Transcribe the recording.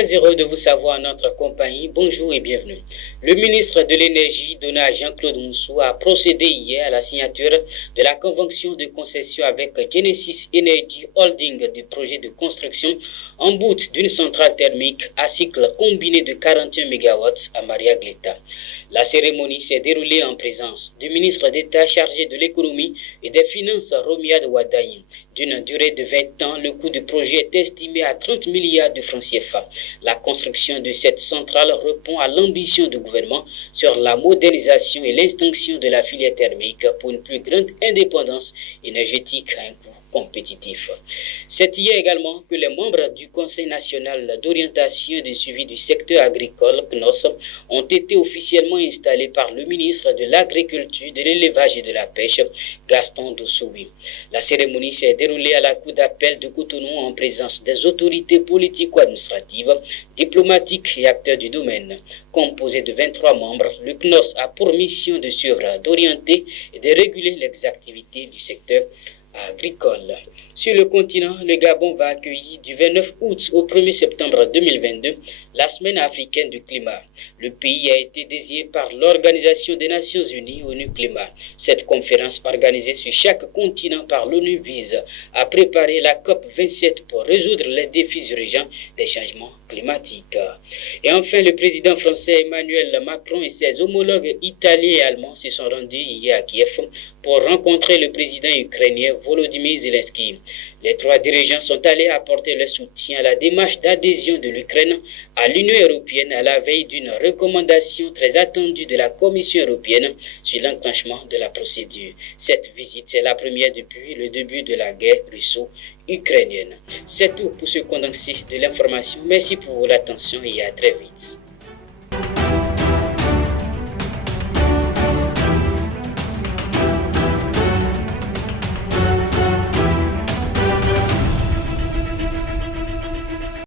Très heureux de vous savoir en notre compagnie. Bonjour et bienvenue. Le ministre de l'Énergie, Donald Jean-Claude Moussou, a procédé hier à la signature de la convention de concession avec Genesis Energy Holding du projet de construction en bout d'une centrale thermique à cycle combiné de 41 MW à Maria-Gleta. La cérémonie s'est déroulée en présence du ministre d'État chargé de l'économie et des finances, Romiad Wadaï. D'une durée de 20 ans, le coût du projet est estimé à 30 milliards de francs CFA. La construction de cette centrale répond à l'ambition du gouvernement sur la modernisation et l'extension de la filière thermique pour une plus grande indépendance énergétique à un coût compétitif. C'est hier également que les membres du Conseil national d'orientation et de suivi du secteur agricole, CNOS, ont été officiellement installés par le ministre de l'Agriculture, de l'Élevage et de la Pêche, Gaston Dossoui. La cérémonie s'est déroulée à la cour d'appel de Cotonou en présence des autorités politico-administratives, diplomatiques et acteurs du domaine. Composé de 23 membres, le CNOS a pour mission de suivre, d'orienter et de réguler les activités du secteur agricole. Sur le continent, le Gabon va accueillir du 29 août au 1er septembre 2022 la semaine africaine du climat. Le pays a été désigné par l'Organisation des Nations Unies, ONU Climat. Cette conférence organisée sur chaque continent par l'ONU vise à préparer la COP 27 pour résoudre les défis urgents des changements climatiques. Et enfin, le président français Emmanuel Macron et ses homologues italiens et allemands se sont rendus hier à Kiev pour rencontrer le président ukrainien Volodymyr Zelensky. Les trois dirigeants sont allés apporter leur soutien à la démarche d'adhésion de l'Ukraine à l'Union européenne à la veille d'une recommandation très attendue de la Commission européenne sur l'enclenchement de la procédure. Cette visite est la première depuis le début de la guerre russo-ukrainienne. C'est tout pour ce condensé de l'information. Merci pour l'attention et à très vite.